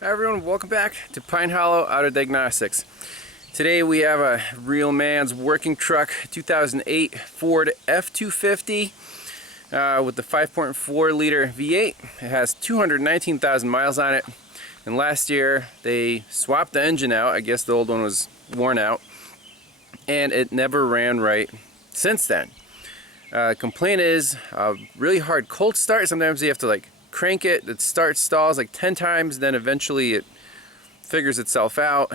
Hi everyone, welcome back to Pine Hollow Auto Diagnostics. Today we have a real man's working truck, 2008 Ford F250 with the 5.4 liter V8. It has 219,000 miles on it, and last year they swapped the engine out. I guess the old one was worn out, and it never ran right since then. Complaint is a really hard cold start. Sometimes you have to crank it, it stalls like 10 times, then eventually it figures itself out.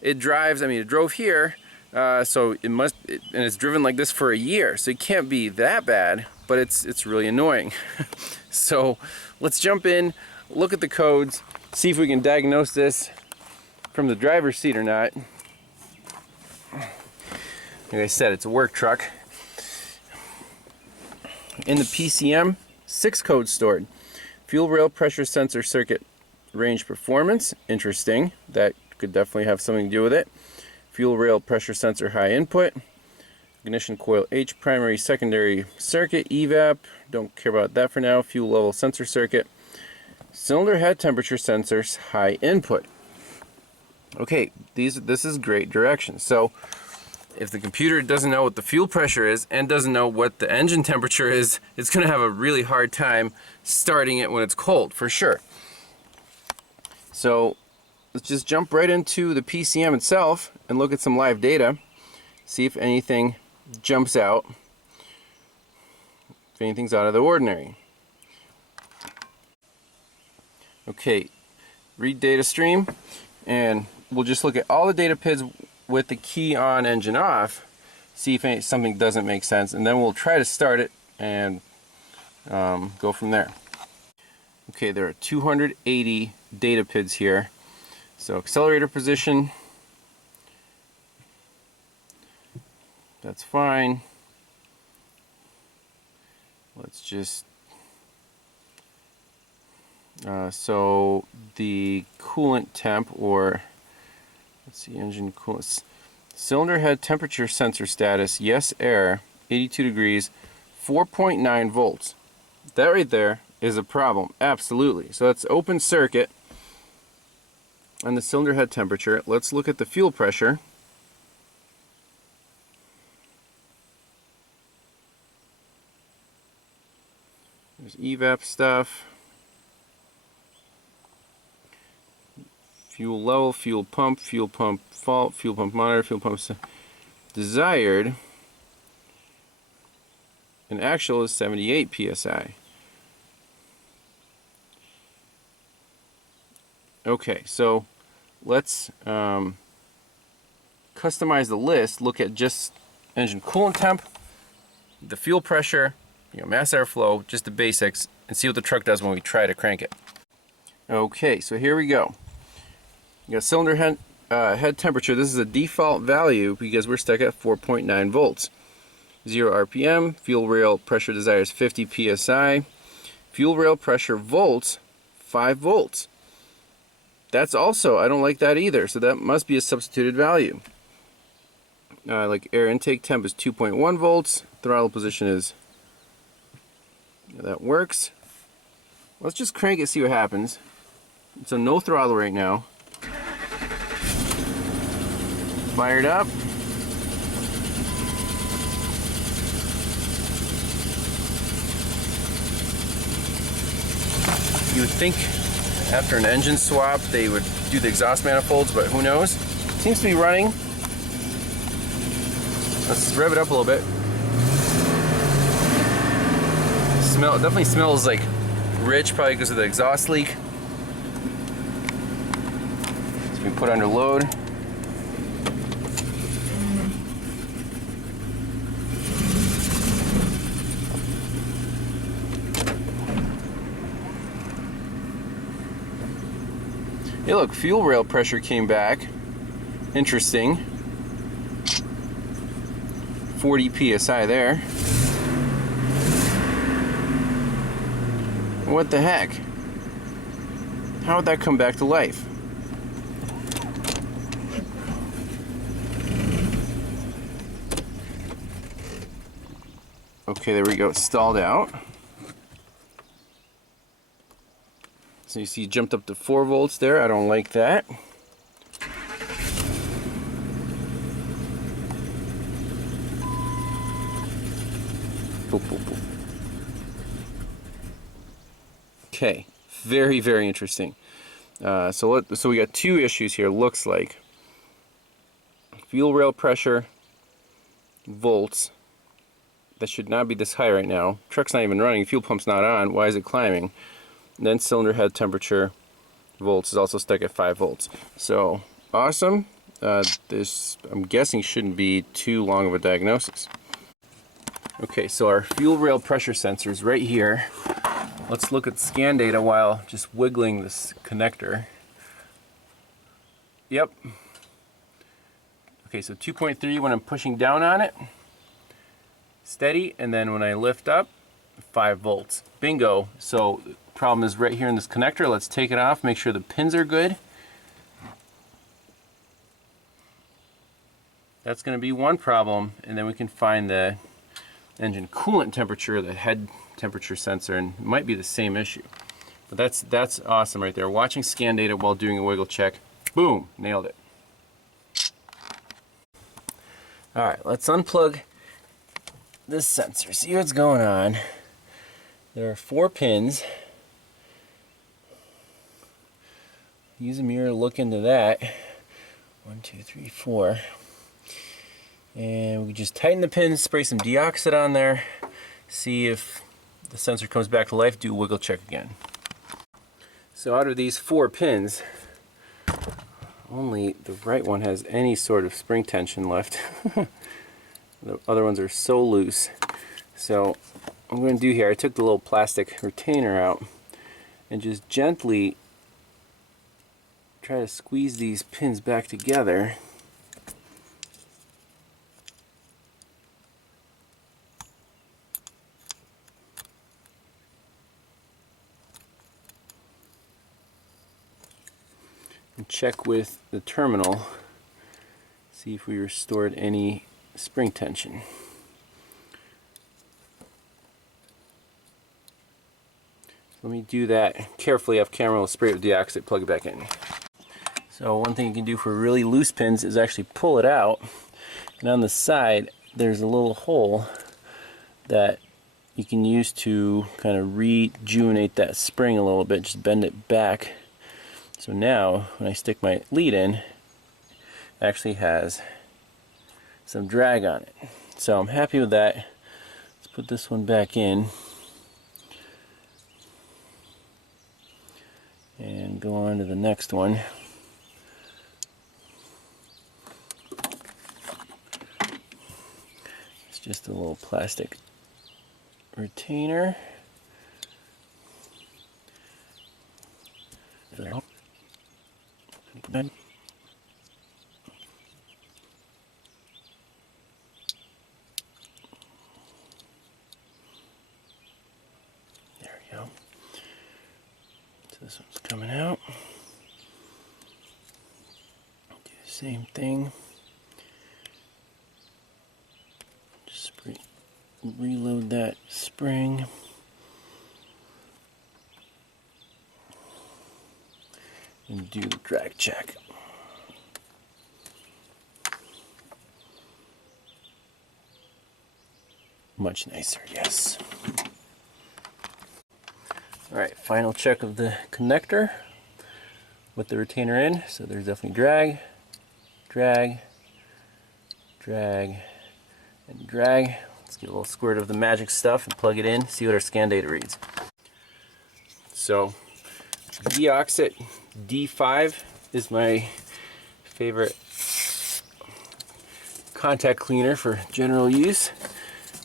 It drives, it drove here, so and it's driven like this for a year, so it can't be that bad, but it's really annoying. So let's jump in, look at the codes, see if we can diagnose this from the driver's seat or not. Like I said, it's a work truck. In the PCM, 6 codes stored. Fuel rail pressure sensor circuit range performance, interesting. That could definitely have something to do with it. Fuel rail pressure sensor high input. Ignition coil H primary secondary circuit, evap, don't care about that for now. Fuel level sensor circuit. Cylinder head temperature sensors high input. Okay, this is great direction. So if the computer doesn't know what the fuel pressure is and doesn't know what the engine temperature is, it's going to have a really hard time starting it when it's cold, for sure. So let's just jump right into the PCM itself and look at some live data, see if anything jumps out, if anything's out of the ordinary. Okay, read data stream, and we'll just look at all the data PIDs with the key on, engine off, see if something doesn't make sense, and then we'll try to start it and go from there. Okay, there are 280 data PIDs here. So accelerator position, that's fine. Let's just so the coolant temp, or let's see, engine coolant, cylinder head temperature sensor status, yes, air, 82 degrees, 4.9 volts. That right there is a problem, absolutely. So that's open circuit on the cylinder head temperature. Let's look at the fuel pressure. There's evap stuff. Fuel level, fuel pump fault, fuel pump monitor, fuel pump desired. And actual is 78 psi. Okay, so let's customize the list, look at just engine coolant temp, the fuel pressure, mass airflow, just the basics, and see what the truck does when we try to crank it. Okay, so here we go. You got cylinder head temperature. This is a default value because we're stuck at 4.9 volts. 0 RPM, fuel rail pressure desires 50 psi, fuel rail pressure volts, 5 volts. That's also, I don't like that either, so that must be a substituted value. Like air intake temp is 2.1 volts, throttle position is, that works. Let's just crank it, see what happens. So no throttle right now. Fired up. You would think after an engine swap they would do the exhaust manifolds, but who knows? Seems to be running. Let's rev it up a little bit. It definitely smells like rich, probably because of the exhaust leak. So we put under load. Hey look, fuel rail pressure came back. Interesting. 40 psi there. What the heck? How would that come back to life? Okay, there we go, it's stalled out. So you see it jumped up to 4 volts there. I don't like that. Boop, boop, boop. Okay, very, very interesting. So we got 2 issues here, looks like. Fuel rail pressure, volts. That should not be this high right now. Truck's not even running, fuel pump's not on. Why is it climbing? And then cylinder head temperature, volts is also stuck at 5 volts. So, awesome. This, I'm guessing, shouldn't be too long of a diagnosis. Okay, so our fuel rail pressure sensor is right here. Let's look at scan data while just wiggling this connector. Yep. Okay, so 2.3 when I'm pushing down on it. Steady, and then when I lift up, 5 volts. Bingo. So the problem is right here in this connector. Let's take it off, make sure the pins are good. That's going to be one problem, and then we can find the engine coolant temperature, the head temperature sensor, and it might be the same issue. But that's awesome right there. Watching scan data while doing a wiggle check. Boom, nailed it. All right, let's unplug this sensor, see what's going on. There are 4 pins. Use a mirror to look into that. 1, 2, 3, 4. And we just tighten the pins, spray some deoxit on there, see if the sensor comes back to life, do a wiggle check again. So out of these 4 pins, only the right one has any sort of spring tension left. The other ones are so loose. So what I'm going to do here, I took the little plastic retainer out and just gently try to squeeze these pins back together. And check with the terminal, see if we restored any spring tension. Let me do that carefully off camera. We'll spray it with deoxit, plug it back in. So one thing you can do for really loose pins is actually pull it out, and on the side there's a little hole that you can use to kind of rejuvenate that spring a little bit, just bend it back. So now when I stick my lead in, it actually has some drag on it. So I'm happy with that. Let's put this one back in and go on to the next one. It's just a little plastic retainer. There we go. So this one's coming out. Do the same thing. Just reload that spring. And do the drag check. Much nicer, yes. Alright, final check of the connector with the retainer in. So there's definitely drag, drag, drag, and drag. Let's get a little squirt of the magic stuff and plug it in, see what our scan data reads. So, Deoxit D5 is my favorite contact cleaner for general use,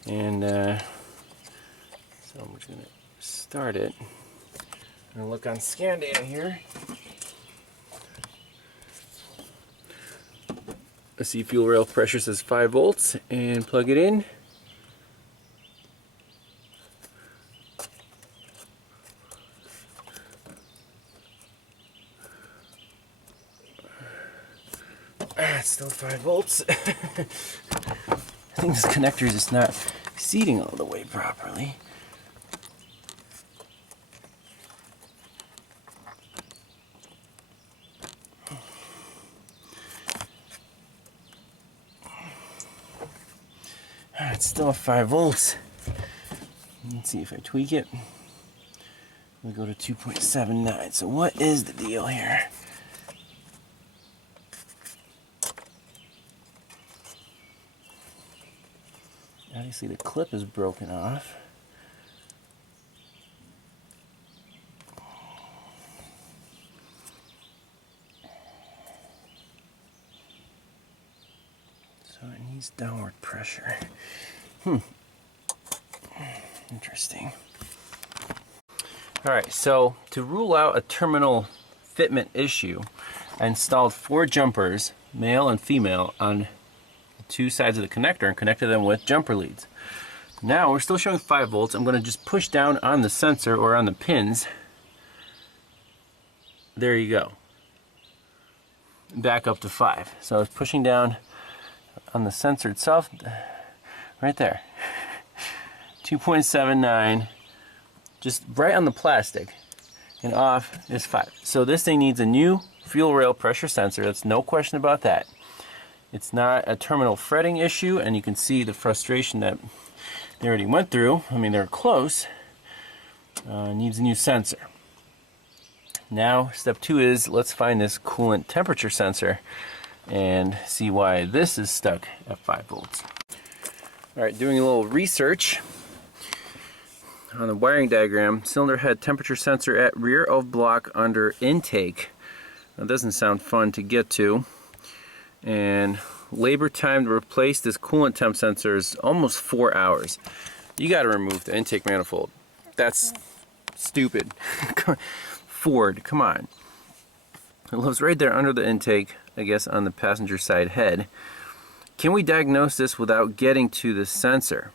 and so I'm just going to start it. I'm going to look on scan data here. I see fuel rail pressure says 5 volts, and plug it in. It's still 5 volts. I think this connector is just not seating all the way properly. it's still 5 volts. Let's see if I tweak it. We go to 2.79. So what is the deal here? Obviously the clip is broken off. So it needs downward pressure. Interesting. Alright, so to rule out a terminal fitment issue, I installed 4 jumpers, male and female, on the 2 sides of the connector and connected them with jumper leads. Now we're still showing 5 volts. I'm going to just push down on the sensor or on the pins. There you go. Back up to 5. So I was pushing down on the sensor itself, right there. 2.79, just right on the plastic, and off is 5. So this thing needs a new fuel rail pressure sensor. That's no question about that. It's not a terminal fretting issue, and you can see the frustration that they already went through. I mean, they're close. Needs a new sensor. Now, step 2 is let's find this coolant temperature sensor and see why this is stuck at 5 volts. Alright, doing a little research on the wiring diagram. Cylinder head temperature sensor at rear of block under intake. That doesn't sound fun to get to. And labor time to replace this coolant temp sensor is almost 4 hours. You got to remove the intake manifold. That's stupid. Ford, come on. It lives right there under the intake, I guess on the passenger side head. Can we diagnose this without getting to the sensor?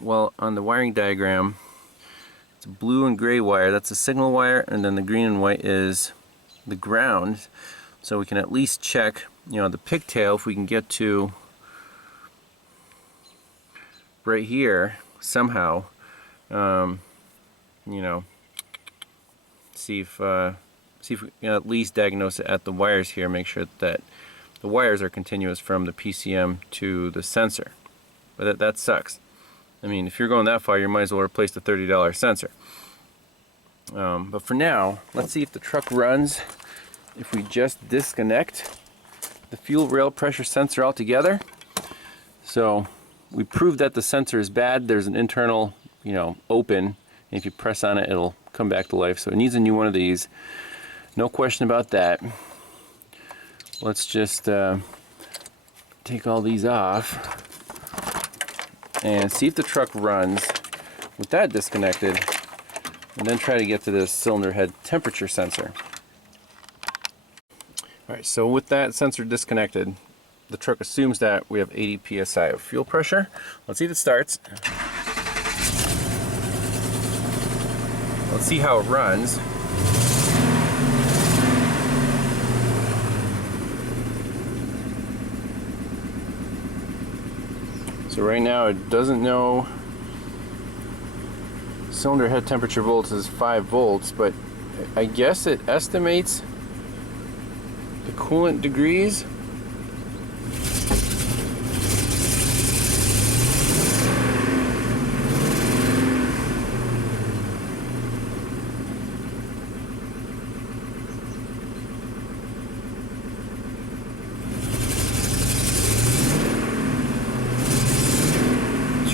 Well, on the wiring diagram, it's a blue and gray wire. That's the signal wire, and then the green and white is the ground. So we can at least check, the pigtail, if we can get to right here somehow. See if we can at least diagnose it at the wires here. Make sure that the wires are continuous from the PCM to the sensor. But that sucks. I mean, if you're going that far, you might as well replace the $30 sensor. But for now, let's see if the truck runs. If we just disconnect the fuel rail pressure sensor altogether. So we proved that the sensor is bad. There's an internal, open. And if you press on it, it'll come back to life. So it needs a new one of these. No question about that. Let's just take all these off and see if the truck runs with that disconnected, and then try to get to this cylinder head temperature sensor. Alright, so with that sensor disconnected, the truck assumes that we have 80 psi of fuel pressure. Let's see if it starts. Let's see how it runs. So right now it doesn't know cylinder head temperature volts is 5 volts, but I guess it estimates the coolant degrees.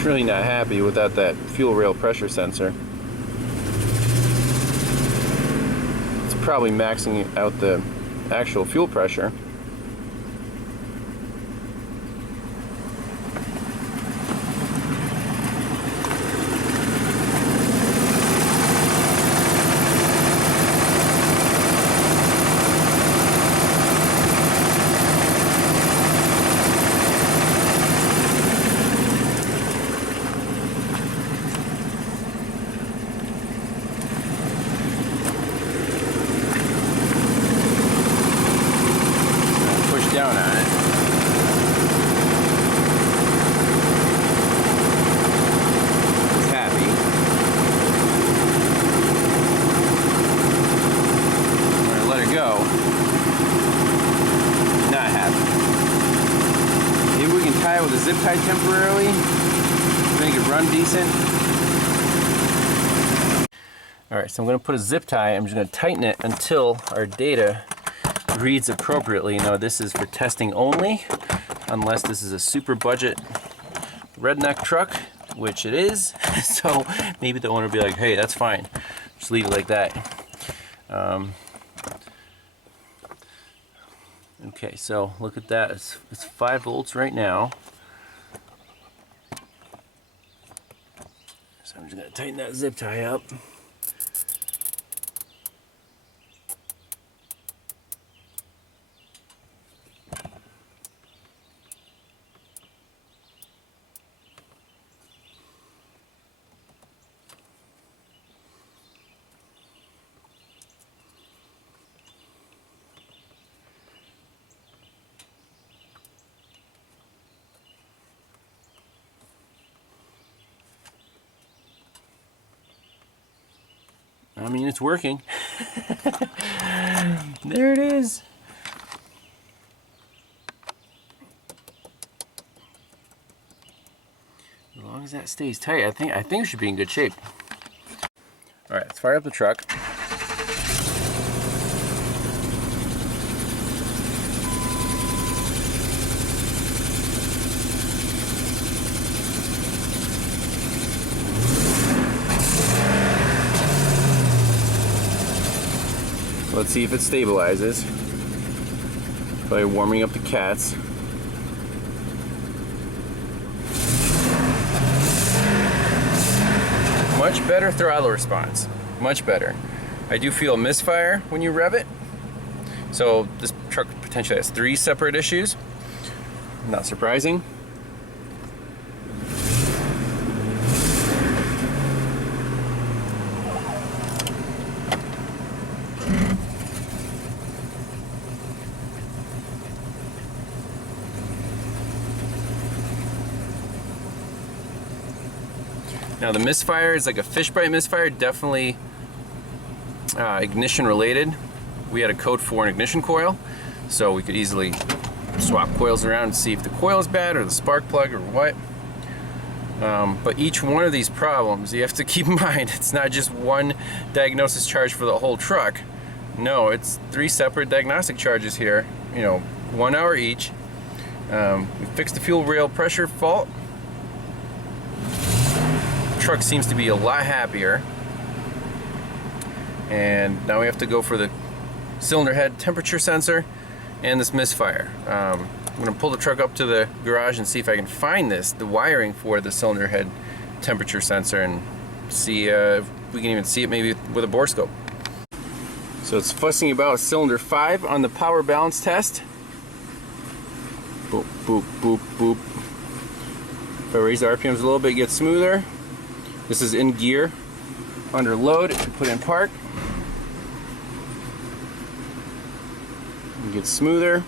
Really not happy without that fuel rail pressure sensor. It's probably maxing out the actual fuel pressure. tie with a zip tie temporarily to make it run decent. Alright, so I'm going to put a zip tie. I'm just going to tighten it until our data reads appropriately. Now this is for testing only, unless this is a super budget redneck truck, which it is. So maybe the owner will be like, hey, that's fine, just leave it like that. Okay, so look at that, it's 5 volts right now. So I'm just going to tighten that zip tie up. I mean, it's working. There it is. As long as that stays tight, I think it should be in good shape. All right, let's fire up the truck. Let's see if it stabilizes by warming up the cats. Much better throttle response, much better. I do feel a misfire when you rev it. So this truck potentially has 3 separate issues. Not surprising. Now the misfire is like a fish bite misfire, definitely ignition related. We had a code for an ignition coil, so we could easily swap coils around and see if the coil is bad or the spark plug or what. But each one of these problems, you have to keep in mind, it's not just one diagnosis charge for the whole truck. No, it's 3 separate diagnostic charges here, you know, 1 hour each. We fixed the fuel rail pressure fault. Truck seems to be a lot happier, and now we have to go for the cylinder head temperature sensor and this misfire. I'm going to pull the truck up to the garage and see if I can find the wiring for the cylinder head temperature sensor, and see if we can even see it maybe with a bore scope. So it's fussing about cylinder 5 on the power balance test. Boop, boop, boop, boop. If I raise the RPMs a little bit, it gets smoother. This is in gear. Under load, if you put in park, it gets smoother.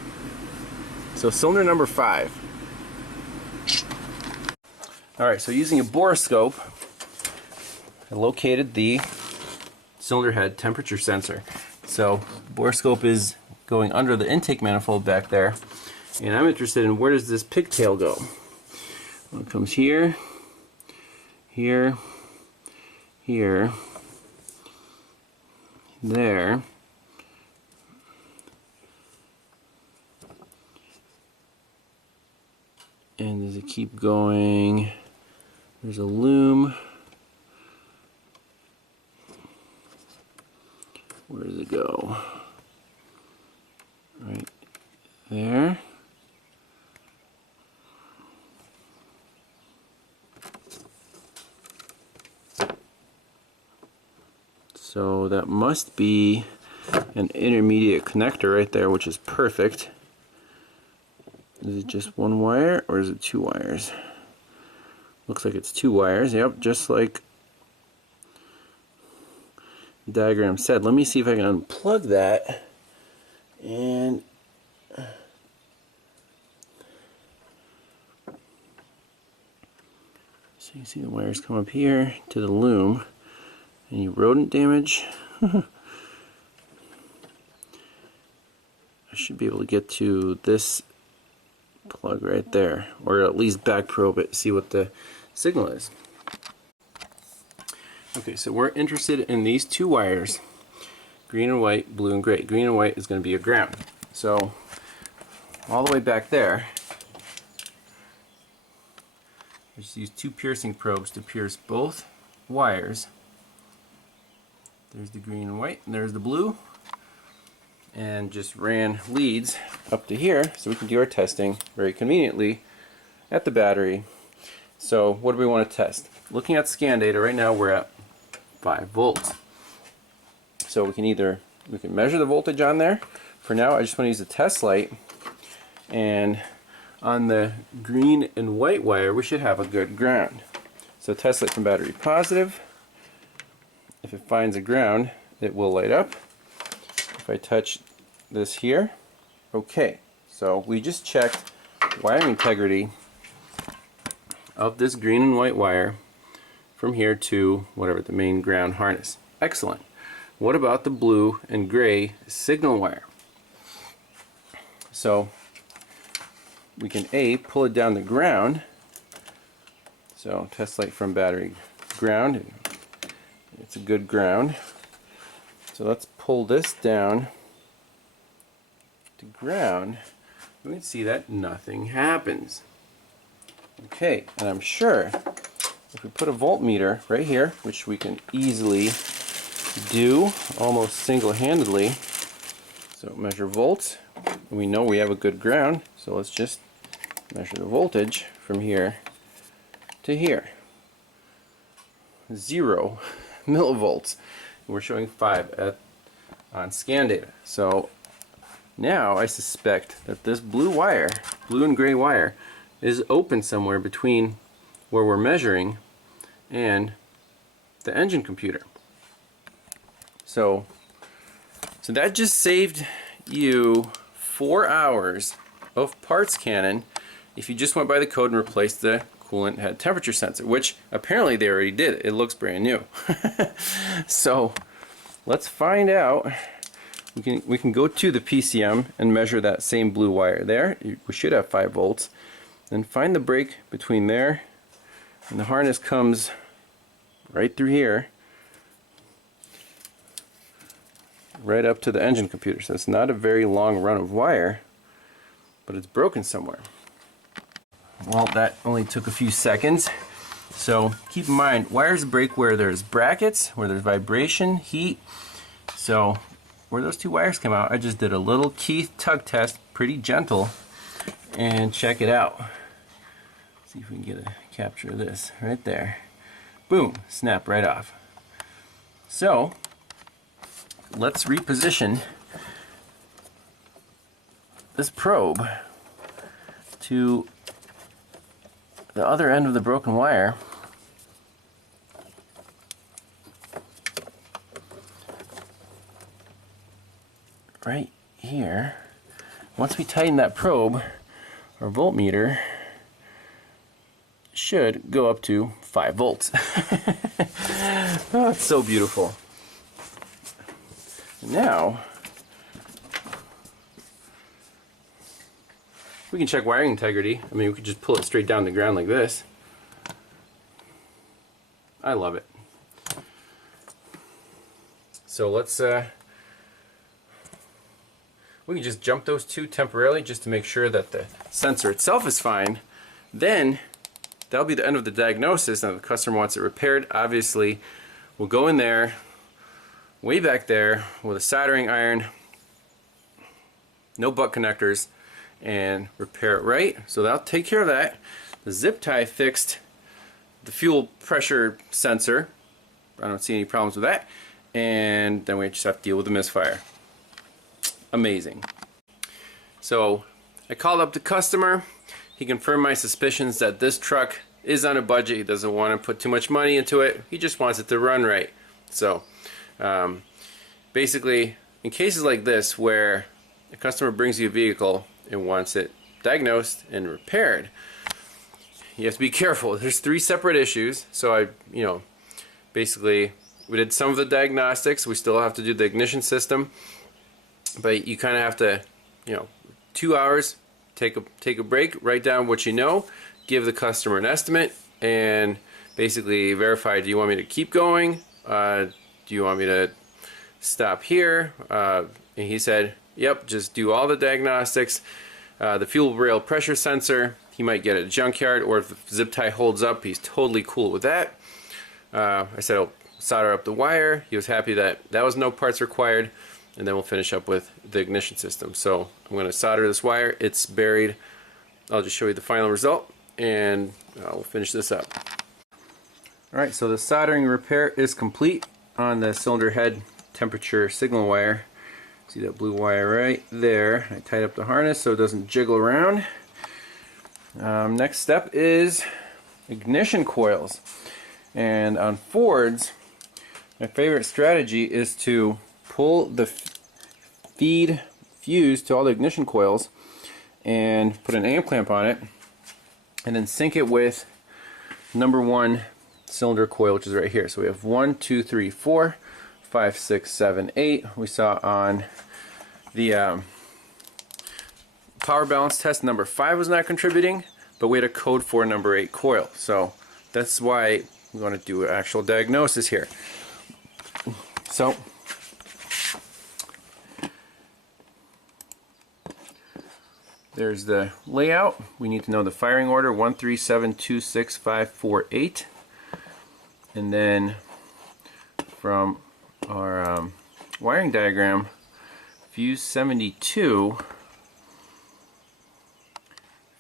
So cylinder number 5. Alright, so using a bore scope, I located the cylinder head temperature sensor. So bore scope is going under the intake manifold back there, and I'm interested in where does this pigtail go. Well, it comes here, here, here, there, and does it keep going? There's a loom. Where does it go? Right there. So that must be an intermediate connector right there, which is perfect. Is it just 1 wire or is it 2 wires? Looks like it's 2 wires. Yep, just like the diagram said. Let me see if I can unplug that, and so you see the wires come up here to the loom. Any rodent damage? I should be able to get to this plug right there, or at least back probe it, see what the signal is. Okay, so we're interested in these two wires, green and white, blue and gray. Green and white is going to be your ground. So all the way back there, I just use two piercing probes to pierce both wires. There's the green and white, and there's the blue. And just ran leads up to here so we can do our testing very conveniently at the battery. So what do we want to test? Looking at scan data right now, we're at 5 volts. So we can measure the voltage on there. For now, I just want to use a test light, and on the green and white wire we should have a good ground. So test light from battery positive. If it finds a ground, it will light up. If I touch this here, okay, so we just checked wiring integrity of this green and white wire from here to whatever the main ground harness. Excellent. What about the blue and gray signal wire? So we can pull it down the ground. So test light from battery ground. It's a good ground. So let's pull this down to ground. We can see that nothing happens. Okay, and I'm sure if we put a voltmeter right here, which we can easily do almost single-handedly, so measure volts, and we know we have a good ground, so let's just measure the voltage from here to here. 0 millivolts. We're showing 5 on scan data. So now I suspect that this blue wire, blue and gray wire, is open somewhere between where we're measuring and the engine computer. So that just saved you 4 hours of parts cannon if you just went by the code and replaced the coolant head temperature sensor, which apparently they already did. It looks brand new. So let's find out. We can go to the PCM and measure that same blue wire there. We should have 5 volts. Then find the break between there, and the harness comes right through here, right up to the engine computer. So it's not a very long run of wire, but it's broken somewhere. Well, that only took a few seconds. So keep in mind, wires break where there's brackets, where there's vibration, heat. So where those two wires come out, I just did a little key tug test, pretty gentle, and check it out. See if we can get a capture of this right there. Boom, snap right off. So let's reposition this probe to the other end of the broken wire. Right here. Once we tighten that probe, our voltmeter should go up to 5 volts. Oh, it's so beautiful. Now we can check wiring integrity. I mean, we could just pull it straight down the ground like this. I love it. So let's we can just jump those two temporarily just to make sure that the sensor itself is fine. Then that'll be the end of the diagnosis. Now the customer wants it repaired. Obviously, we'll go in there, way back there, with a soldering iron, no butt connectors, and repair it right. So that'll take care of that. The zip tie fixed the fuel pressure sensor. I don't see any problems with that. And then we just have to deal with the misfire. Amazing. So I called up the customer. He confirmed my suspicions that this truck is on a budget. He doesn't want to put too much money into it. He just wants it to run right. So basically, in cases like this where a customer brings you a vehicle and wants it diagnosed and repaired, you have to be careful. There's 3 separate issues. So basically we did some of the diagnostics. We still have to do the ignition system, but you kind of have to, 2 hours take a break, write down what you know, give the customer an estimate, and basically verify, do you want me to keep going? Do you want me to stop here? And he said, yep, just do all the diagnostics. The fuel rail pressure sensor, he might get at a junkyard, or if the zip tie holds up, he's totally cool with that. I said I'll solder up the wire. He was happy that that was no parts required, and then we'll finish up with the ignition system. So I'm going to solder this wire. It's buried. I'll just show you the final result, and we'll finish this up. Alright, so the soldering repair is complete on the cylinder head temperature signal wire. See that blue wire right there? I tied up the harness so it doesn't jiggle around. Next step is ignition coils. And on Fords, my favorite strategy is to pull the feed fuse to all the ignition coils and put an amp clamp on it, and then sync it with number 1 cylinder coil, which is right here. So we have 1, 2, 3, 4, 5, 6, 7, 8. We saw on the power balance test number 5 was not contributing, but we had a code for number 8 coil. So that's why we want to do an actual diagnosis here. So there's the layout. We need to know the firing order, 1, 3, 7, 2, 6, 5, 4, 8. And then from our wiring diagram, fuse 72,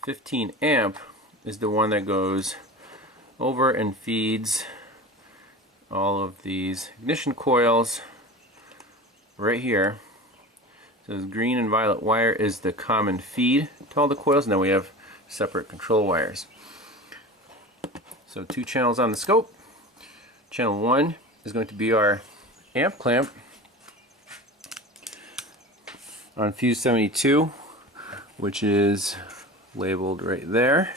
15 amp is the one that goes over and feeds all of these ignition coils right here. So this green and violet wire is the common feed to all the coils, and then we have separate control wires. So 2 channels on the scope. Channel 1 is going to be our amp clamp on fuse 72, which is labeled right there.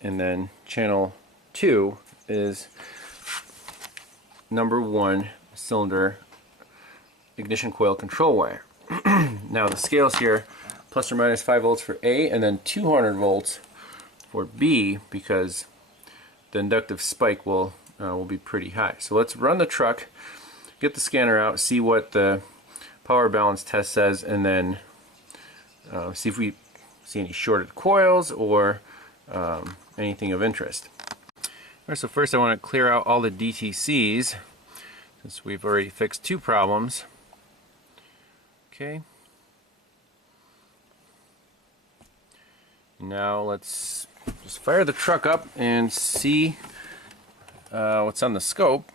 And then channel 2 is number 1 cylinder ignition coil control wire. Now the scales here, plus or minus 5 volts for A, and then 200 volts for B, because the inductive spike will be pretty high. So let's run the truck, get the scanner out, see what the power balance test says, and then see if we see any shorted coils or anything of interest. Alright, so first I want to clear out all the DTCs, since we've already fixed 2 problems. Okay. Now let's just fire the truck up and see what's on the scope.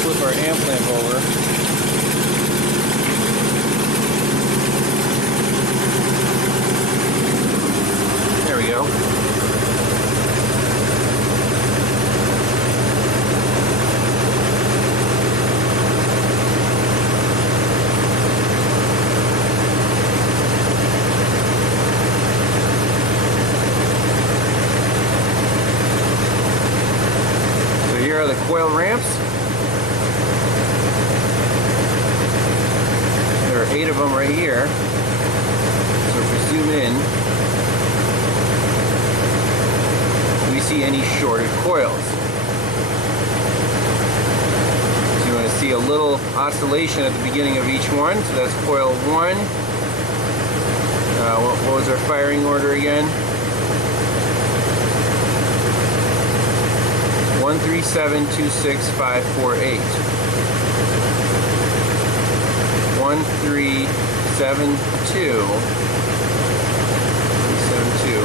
Flip our amp lamp over. There we go. So here are the coil ramps. There are 8 of them right here. So if we zoom in, we see any shorted coils. So you want to see a little oscillation at the beginning of each one. So that's coil 1. What was our firing order again? 1, 3, 7, 2, 6, 5, 4, 8. 1, 3, 7, 2. 7, 2.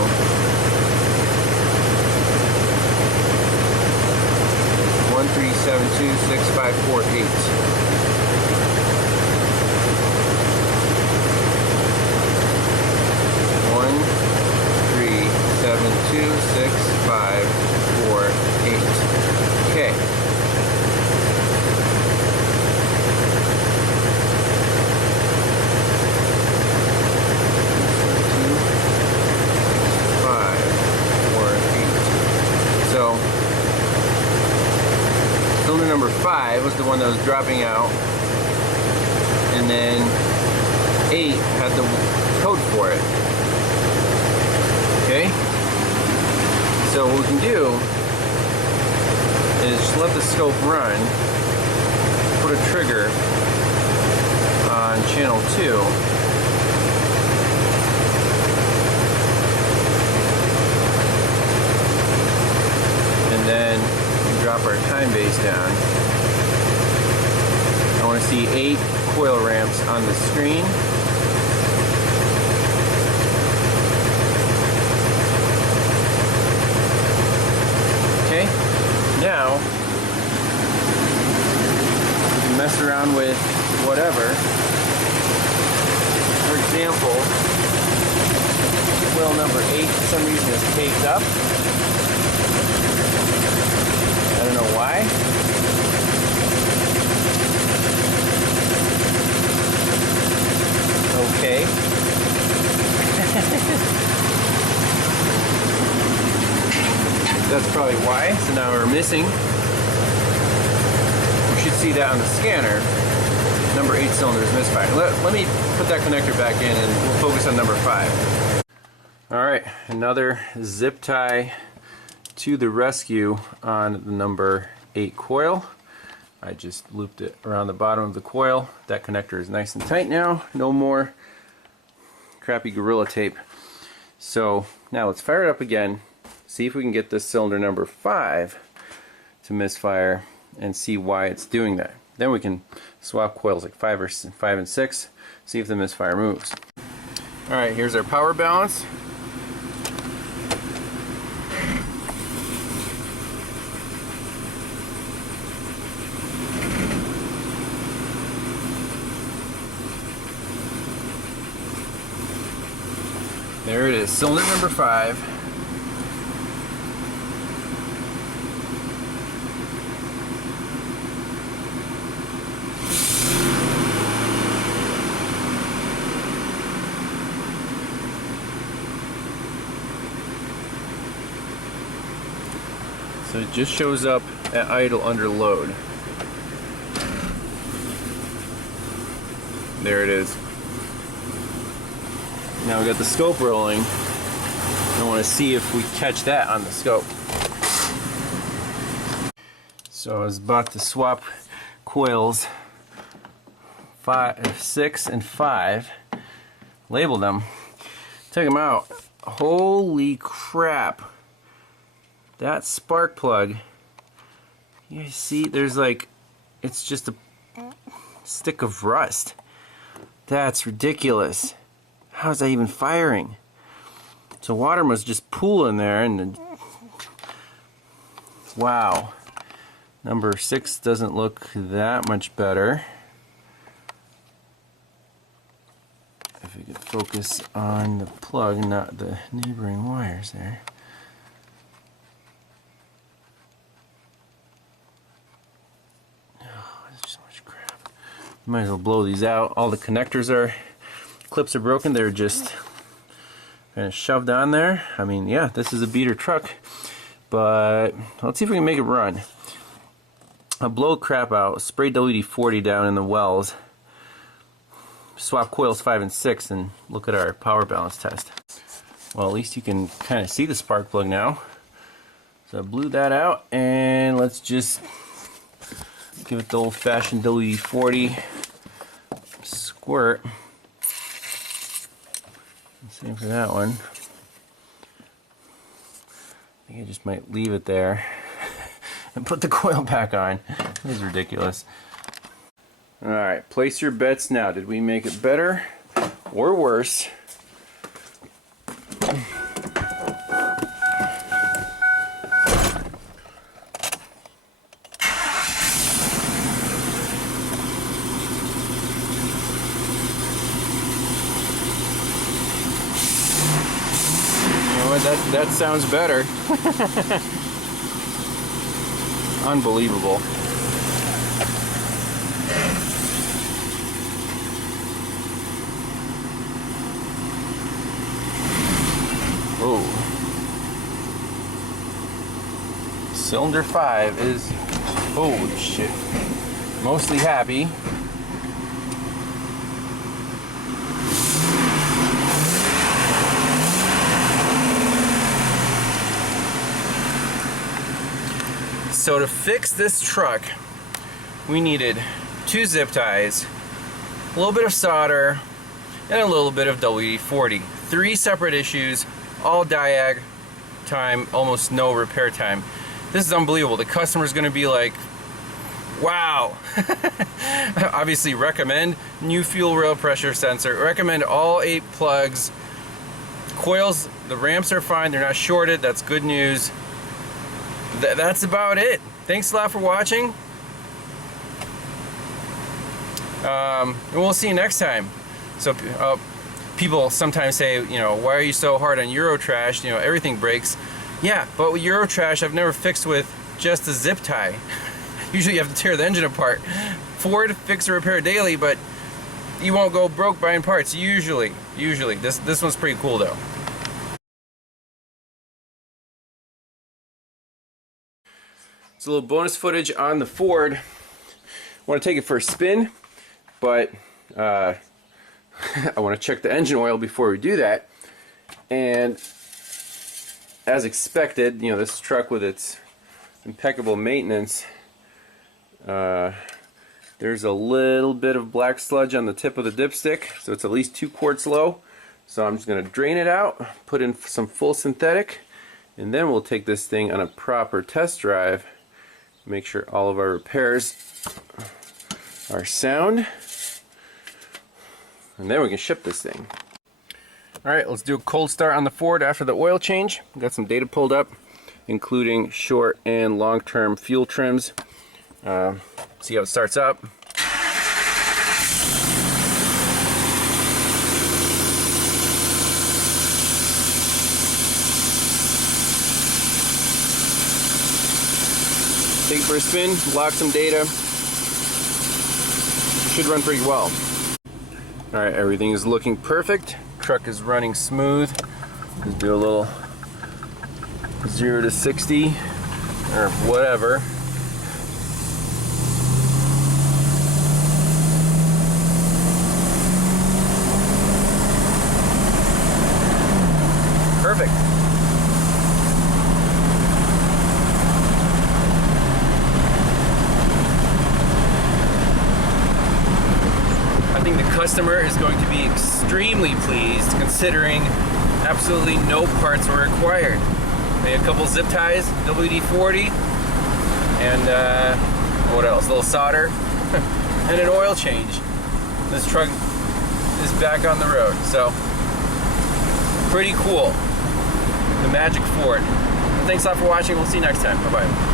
1, 3, 7, 2, 6, 5, 4, 8. 1, 3, 7, 2, 6, 5, 4, 8. Okay. 5 was the one that was dropping out, and then 8 had the code for it. Okay? So what we can do is just let the scope run, put a trigger on channel 2, and then drop our time base down. I want to see 8 coil ramps on the screen. Okay, now we can mess around with whatever. For example, coil number 8 for some reason is taped up. I don't know why. Okay. That's probably why. So now we're missing. You should see that on the scanner. Number 8 cylinder is misfired. Let me put that connector back in and we'll focus on number 5. Alright, another zip tie to the rescue on the number 8 coil. I just looped it around the bottom of the coil. That connector is nice and tight now. No more crappy Gorilla tape. So now let's fire it up again. See if we can get this cylinder number 5 to misfire and see why it's doing that. Then we can swap coils like 5 and 6. See if the misfire moves. Alright, here's our power balance. There it is, cylinder number 5. So it just shows up at idle under load. There it is. Now we got the scope rolling. I want to see if we catch that on the scope. So I was about to swap coils 6 and 5, labeled them, took them out. Holy crap! That spark plug, you see, there's like, it's just a stick of rust. That's ridiculous. How's that even firing? So water must just pool in there, and wow. Number 6 doesn't look that much better. If we could focus on the plug, not the neighboring wires there. Oh, there's so much crap. Might as well blow these out. All the connectors are, clips are broken. They're just kind of shoved on there. I mean, yeah, this is a beater truck, but let's see if we can make it run. I'll blow crap out, spray WD-40 down in the wells, swap coils 5 and 6, and look at our power balance test. Well, at least you can kind of see the spark plug now. So I blew that out, and let's just give it the old-fashioned WD-40 squirt. Same for that one. I think I just might leave it there and put the coil back on. This is ridiculous. Alright, place your bets now. Did we make it better or worse? That sounds better. Unbelievable. Oh. Cylinder 5 is, holy shit. mostly happy. So to fix this truck, we needed 2 zip ties, a little bit of solder, and a little bit of WD-40. 3 separate issues, all diag time, almost no repair time. This is unbelievable. The customer's gonna be like, wow. Obviously recommend new fuel rail pressure sensor, recommend all 8 plugs. Coils, the ramps are fine, they're not shorted, that's good news. That's about it. Thanks a lot for watching. And we'll see you next time. So people sometimes say, you know, why are you so hard on Eurotrash? You know, everything breaks. Yeah, but with Eurotrash, I've never fixed with just a zip tie. Usually you have to tear the engine apart. Ford fix or repair daily, but you won't go broke buying parts. Usually. This one's pretty cool though. It's a little bonus footage on the Ford. I want to take it for a spin, but I want to check the engine oil before we do that. And as expected, you know, this truck with its impeccable maintenance, there's a little bit of black sludge on the tip of the dipstick, so it's at least 2 quarts low. So I'm just going to drain it out, put in some full synthetic, and then we'll take this thing on a proper test drive. Make sure all of our repairs are sound, and then we can ship this thing. Alright, let's do a cold start on the Ford after the oil change. Got some data pulled up, including short and long-term fuel trims. See how it starts up. Take it for a spin, lock some data. Should run pretty well. Alright, everything is looking perfect. Truck is running smooth. Let's do a little 0 to 60 or whatever. Perfect. I think the customer is going to be extremely pleased, considering absolutely no parts were required. Maybe a couple zip ties, WD-40, and what else? A little solder, and an oil change. This truck is back on the road, so pretty cool. The magic Ford. Thanks a lot for watching. We'll see you next time. Bye-bye.